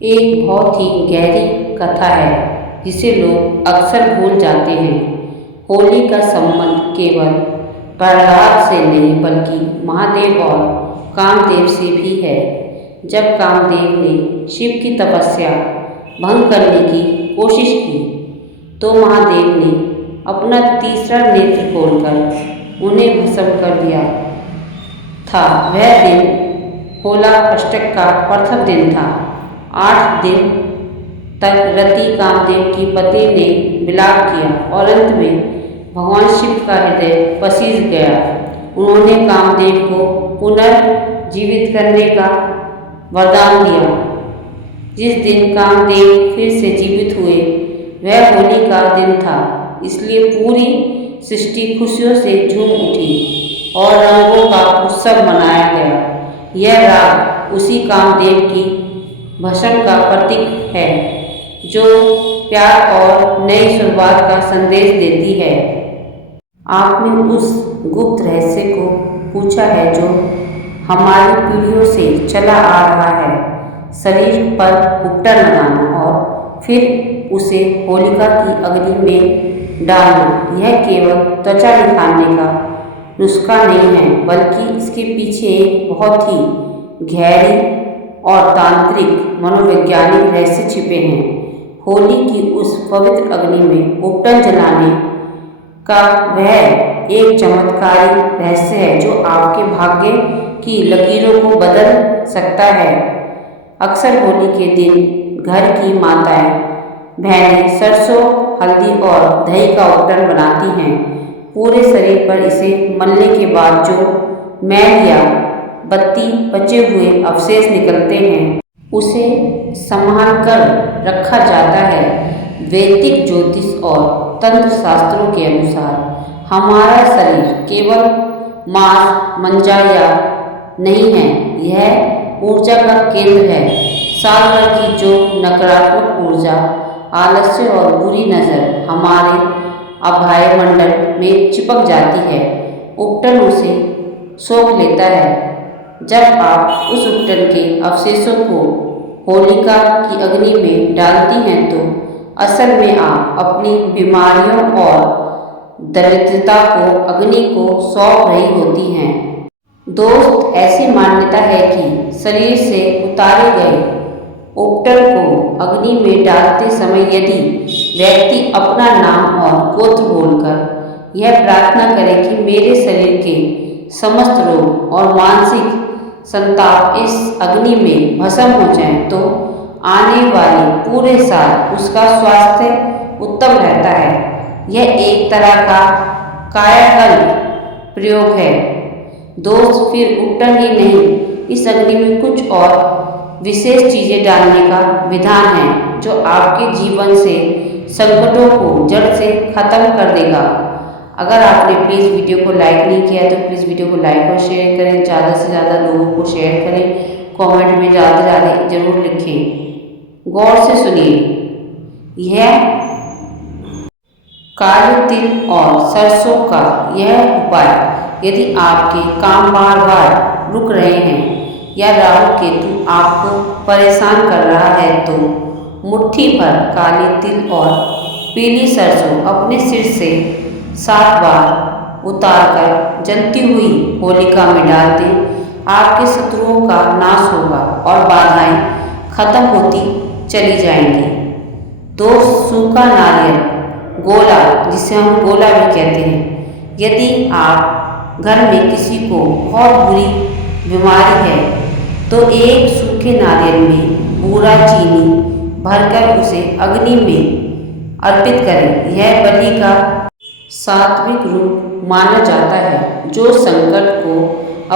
एक बहुत ही गहरी कथा है जिसे लोग अक्सर भूल जाते हैं। होली का संबंध केवल प्रहलाद से नहीं बल्कि महादेव और कामदेव से भी है। जब कामदेव ने शिव की तपस्या भंग करने की कोशिश की तो महादेव ने अपना तीसरा नेत्र खोलकर उन्हें भस्म कर दिया था। वह दिन होला अष्टक का प्रथम दिन था। 8 दिन तक रति कामदेव की पति ने विलाप किया और अंत में भगवान शिव का हृदय पसीज गया। उन्होंने कामदेव को पुनर्जीवित करने का वरदान दिया। जिस दिन कामदेव फिर से जीवित हुए वह होली का दिन था, इसलिए पूरी सृष्टि खुशियों से झूम उठी और रंगों का उत्सव मनाया गया। यह रात उसी कामदेव की भस्म का प्रतीक है जो प्यार और नई शुरुआत का संदेश देती है। आपने उस गुप्त रहस्य को पूछा है जो हमारी पीढ़ियों से चला आ रहा है। शरीर पर उपटन लगाना और फिर उसे होलिका की अग्नि में डालना, यह केवल त्वचा दिखाने का नुस्खा नहीं है बल्कि इसके पीछे एक बहुत ही गहरी और तांत्रिक मनोवैज्ञानिक रहस्य छिपे हैं। होली की उस पवित्र अग्नि में उपटन जलाने का वह एक चमत्कारी रहस्य है जो आपके भाग्य की लकीरों को बदल सकता है। अक्सर होली के दिन घर की माताएं बहनें सरसों, हल्दी और दही का उपटन बनाती हैं। पूरे शरीर पर इसे मलने के बाद जो मैल या बत्ती बचे हुए अवशेष निकलते हैं उसे संभाल कर रखा जाता है। वैदिक ज्योतिष और तंत्र शास्त्रों के अनुसार हमारा शरीर केवल मांस मंजा या नहीं है, यह ऊर्जा का केंद्र है। साल भर की जो नकारात्मक ऊर्जा, आलस्य और बुरी नज़र हमारे आभाय मंडल में चिपक जाती है, उपटन उसे सोख लेता है। जब आप उस उपटन के अवशेषों को होलिका की अग्नि में डालती हैं तो असल में आप अपनी बीमारियों और दरिद्रता को अग्नि को सौंप रही होती हैं। दोस्त, ऐसी मान्यता है कि शरीर से उतारे गए उपटन को अग्नि में डालते समय यदि व्यक्ति अपना नाम और गोत्र बोलकर यह प्रार्थना करे कि मेरे शरीर के समस्त रोग और मानसिक संताप इस अग्नि में भस्म हो जाएं, तो आने वाले पूरे साल उसका स्वास्थ्य उत्तम रहता है। यह एक तरह का कायाकल्प प्रयोग है। दोस्त, फिर उपटन ही नहीं, इस अग्नि में कुछ और विशेष चीज़ें डालने का विधान है जो आपके जीवन से संकटों को जड़ से खत्म कर देगा। अगर आपने प्लीज़ वीडियो को लाइक नहीं किया तो प्लीज़ वीडियो को लाइक और शेयर करें। ज़्यादा से ज़्यादा लोगों को शेयर करें। कमेंट में ज़्यादा से ज़्यादा ज़रूर लिखें। गौर से सुनिए। यह काले तिल और सरसों का यह उपाय यदि आपके काम बार बार रुक रहे हैं या राहु केतु आपको परेशान कर रहा है तो मुट्ठी भर काले तिल और पीली सरसों अपने सिर से 7 बार उतारकर जलती हुई होलिका में डाल दें। आपके शत्रुओं का नाश होगा और बाधाएं खत्म होती चली जाएंगी। दोस्त, सूखा नारियल गोला, जिसे हम गोला भी कहते हैं, यदि आप घर में किसी को बहुत बुरी बीमारी है तो एक सूखे नारियल में बूरा चीनी भरकर उसे अग्नि में अर्पित करें। यह बलि का सात्विक रूप माना जाता है जो संकट को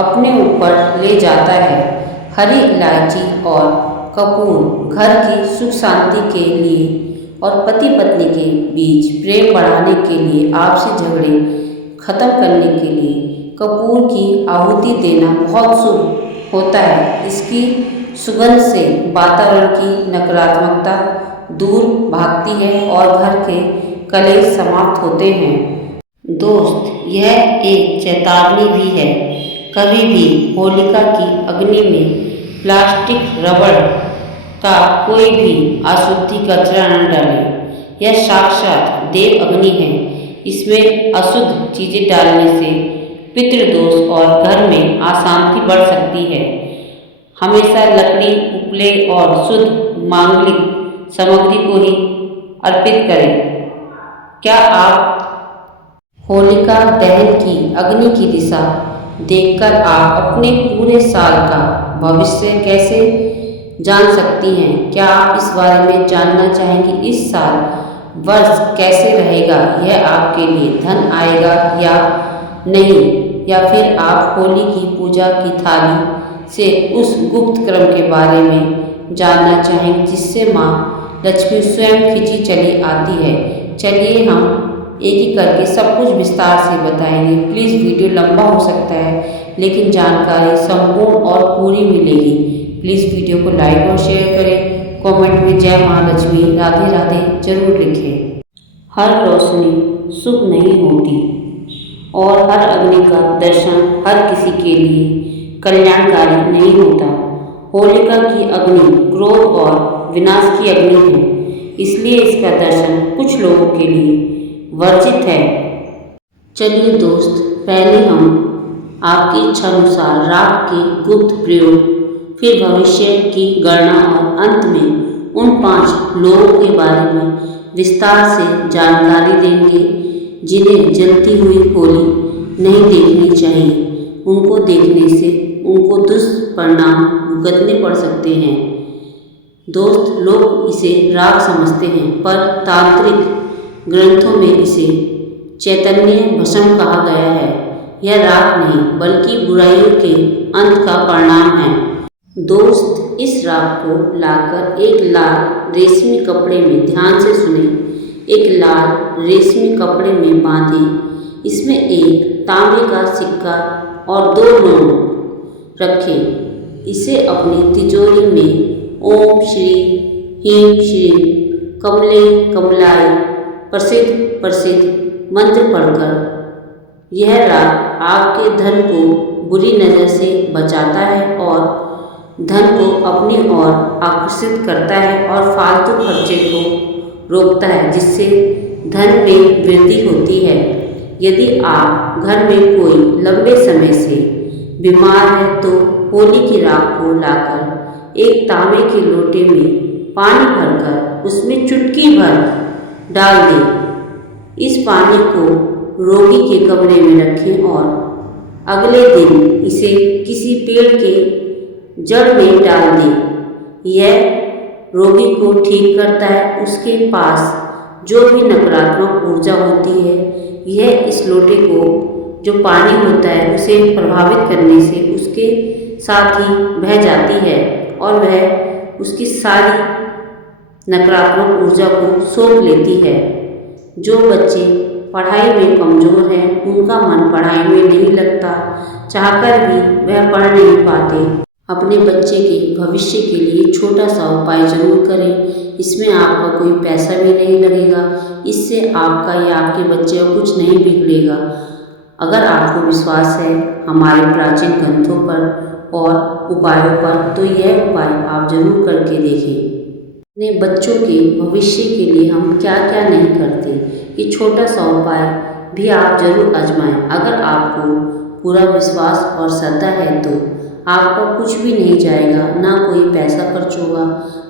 अपने ऊपर ले जाता है। हरी इलायची और कपूर घर की सुख शांति के लिए और पति पत्नी के बीच प्रेम बढ़ाने के लिए, आपसी झगड़े खत्म करने के लिए कपूर की आहुति देना बहुत शुभ होता है। इसकी सुगंध से वातावरण की नकारात्मकता दूर भागती है और घर के कलेश समाप्त होते हैं। दोस्त, यह एक चेतावनी भी है। कभी भी होलिका की अग्नि में प्लास्टिक, रबड़ का कोई भी अशुद्धि कचरा न डालें। यह साक्षात देव अग्नि है। इसमें अशुद्ध चीजें डालने से पितृदोष और घर में अशांति बढ़ सकती है। हमेशा लकड़ी, उपले और शुद्ध मांगलिक सामग्री को ही अर्पित करें। क्या आप होलिका दहन की अग्नि की दिशा देखकर आप अपने पूरे साल का भविष्य कैसे जान सकती हैं? क्या आप इस बारे में जानना चाहेंगी? इस साल वर्ष कैसे रहेगा? यह आपके लिए धन आएगा या नहीं? या फिर आप होली की पूजा की थाली से उस गुप्त क्रम के बारे में जानना चाहेंगे जिससे माँ लक्ष्मी स्वयं खिंची चली आती है? चलिए हम एक एक करके सब कुछ विस्तार से बताएंगे। प्लीज़ वीडियो लंबा हो सकता है लेकिन जानकारी संपूर्ण और पूरी मिलेगी। प्लीज़ वीडियो को लाइक और शेयर करें। कमेंट में जय महालक्ष्मी, राधे राधे जरूर लिखें। हर रोशनी शुभ नहीं होती और हर अग्नि का दर्शन हर किसी के लिए कल्याणकारी नहीं होता। होलिका की अग्नि क्रोध और विनाश की अग्नि है, इसलिए इसका दर्शन कुछ लोगों के लिए वर्जित है। चलिए दोस्त, पहले हम आपकी इच्छा अनुसार राग के गुप्त प्रयोग, फिर भविष्य की गणना और अंत में उन 5 लोगों के बारे में विस्तार से जानकारी देंगे जिन्हें जलती हुई होली नहीं देखनी चाहिए। उनको देखने से उनको दुष्परिणाम भुगतने पड़ सकते हैं। दोस्त, लोग इसे राग समझते हैं पर तांत्रिक ग्रंथों में इसे चैतन्य भस्म कहा गया है। यह राग नहीं बल्कि बुराइयों के अंत का परिणाम है। दोस्त, इस राग को लाकर एक लाल रेशमी कपड़े में, ध्यान से सुने, एक लाल रेशमी कपड़े में बांधें। इसमें एक तांबे का सिक्का और 2 नोट रखें। इसे अपनी तिजोरी में ओम श्री ह्रीं श्रीं कमले कमलाय प्रसिद्ध मंत्र पढ़कर। यह राग आपके धन को बुरी नज़र से बचाता है और धन को अपनी ओर आकर्षित करता है और फालतू खर्चे को रोकता है, जिससे धन में वृद्धि होती है। यदि आप घर में कोई लंबे समय से बीमार है तो होली की राख को लाकर एक तांबे के लोटे में पानी भरकर उसमें चुटकी भर डाल दें। इस पानी को रोगी के कमरे में रखें और अगले दिन इसे किसी पेड़ के जड़ में डाल दें। यह रोगी को ठीक करता है। उसके पास जो भी नकारात्मक ऊर्जा होती है, यह इस लोटे को, जो पानी होता है, उसे प्रभावित करने से उसके साथ ही बह जाती है और वह उसकी सारी नकारात्मक ऊर्जा को सोख लेती है। जो बच्चे पढ़ाई में कमज़ोर हैं, उनका मन पढ़ाई में नहीं लगता, चाहकर भी वह पढ़ नहीं पाते। अपने बच्चे के भविष्य के लिए छोटा सा उपाय जरूर करें। इसमें आपका कोई पैसा भी नहीं लगेगा। इससे आपका या आपके बच्चे का कुछ नहीं बिगड़ेगा। अगर आपको विश्वास है हमारे प्राचीन ग्रंथों पर और उपायों पर, तो यह उपाय आप जरूर करके देखें। अपने बच्चों के भविष्य के लिए हम क्या क्या नहीं करते, ये छोटा सा उपाय भी आप जरूर आजमाएं। अगर आपको पूरा विश्वास और श्रद्धा है तो आपका कुछ भी नहीं जाएगा, ना कोई पैसा खर्च होगा।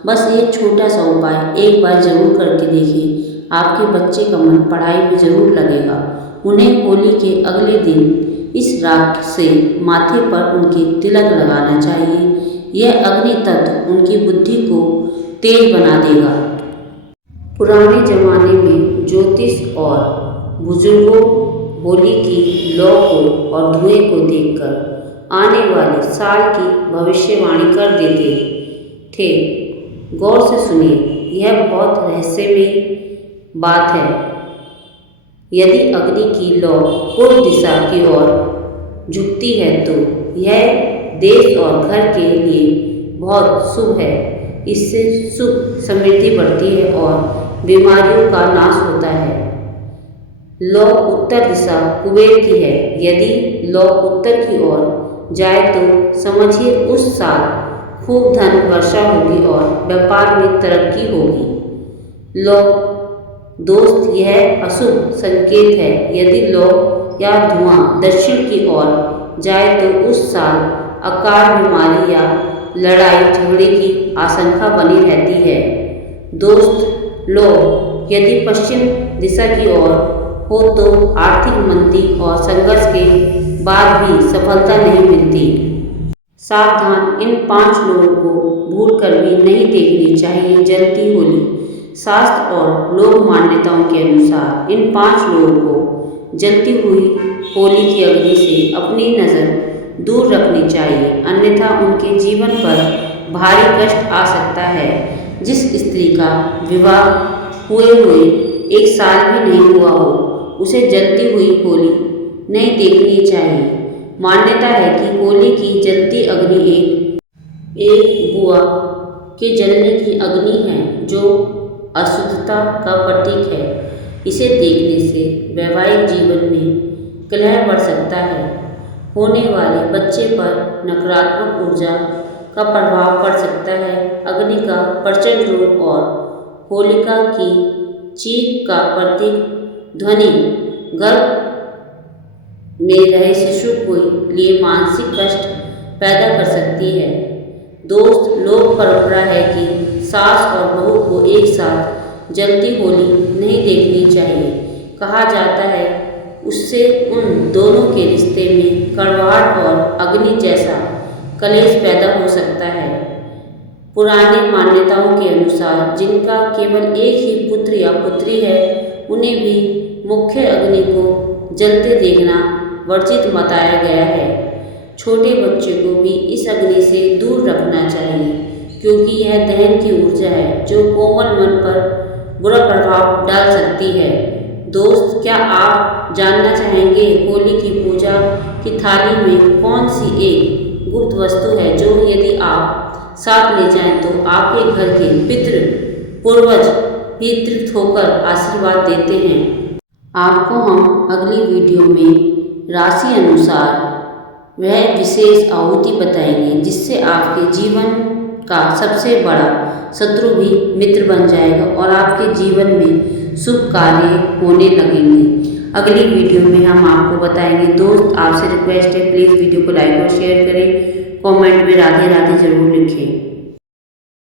बस ये छोटा सा उपाय एक बार जरूर करके देखिए, आपके बच्चे का मन पढ़ाई में जरूर लगेगा। उन्हें होली के अगले दिन इस राख से माथे पर उनके तिलक लगाना चाहिए। यह अग्नि तत्व उनकी बुद्धि को तेज बना देगा। पुराने जमाने में ज्योतिष और बुजुर्गों होली की लौ को और धुएं को देखकर आने वाले साल की भविष्यवाणी कर देते थे। गौर से सुनिए, यह बहुत रहस्यमय बात है। यदि अग्नि की लौ पूर्व दिशा की ओर झुकती है तो यह देश और घर के लिए बहुत शुभ है। इससे सुख समृद्धि बढ़ती है और बीमारियों का नाश होता है। लौ उत्तर दिशा कुबेर की है। यदि लौ उत्तर की ओर जाए तो समझिए उस साल खूब धन वर्षा होगी और व्यापार में तरक्की होगी। लौ दोस्त, यह अशुभ संकेत है। यदि लौ या धुआं दक्षिण की ओर जाए तो उस साल अकाल बीमारी या लड़ाई झगड़े की आशंका बनी रहती है। दोस्त, लौ यदि पश्चिम दिशा की ओर हो तो आर्थिक मंदी और संघर्ष के बाद भी सफलता नहीं मिलती। सावधान, इन 5 लोगों को भूलकर भी नहीं देखनी चाहिए जलती होली। शास्त्र और लोक मान्यताओं के अनुसार इन 5 लोगों को जलती हुई होली की अग्नि से अपनी नज़र दूर रखनी चाहिए, अन्यथा उनके जीवन पर भारी कष्ट आ सकता है। जिस स्त्री का विवाह हुए 1 साल भी नहीं हुआ हो, उसे जलती हुई होली नहीं देखनी चाहिए। मान्यता है कि होली की जलती अग्नि एक बुआ के जलने की अग्नि है, जो अशुद्धता का प्रतीक है। इसे देखने से वैवाहिक जीवन में कलह बढ़ सकता है, होने वाले बच्चे पर नकारात्मक ऊर्जा का प्रभाव पड़ सकता है। अग्नि का प्रचंड रूप और होलिका की चीख का प्रतीक ध्वनि गर्भ में रहे शिशु के लिए मानसिक कष्ट पैदा कर सकती है। दोस्त, लोक परंपरा है कि सास और बहू को एक साथ जलती होली नहीं देखनी चाहिए। कहा जाता है उससे उन दोनों के रिश्ते में कड़वाहट और अग्नि जैसा कलेश पैदा हो सकता है। पुरानी मान्यताओं के अनुसार जिनका केवल एक ही पुत्र या पुत्री है, उन्हें भी मुख्य अग्नि को जलते देखना वर्जित बताया गया है। छोटे बच्चे को भी इस अग्नि से दूर रखना चाहिए, क्योंकि यह दहन की ऊर्जा है जो कोमल मन पर बुरा प्रभाव डाल सकती है। दोस्त, क्या आप जानना चाहेंगे होली की पूजा की थाली में कौन सी एक गुप्त वस्तु है जो यदि आप साथ ले जाएं तो आपके घर के पितृ पूर्वज भी तृप्त होकर आशीर्वाद देते हैं। आपको हम अगली वीडियो में राशि अनुसार वह विशेष आहुति बताएंगे, जिससे आपके जीवन का सबसे बड़ा शत्रु भी मित्र बन जाएगा और आपके जीवन में शुभ कार्य होने लगेंगे। अगली वीडियो में हम आपको बताएंगे। दोस्त, आपसे रिक्वेस्ट है, प्लीज़ वीडियो को लाइक और शेयर करें, कमेंट में राधे राधे जरूर लिखें।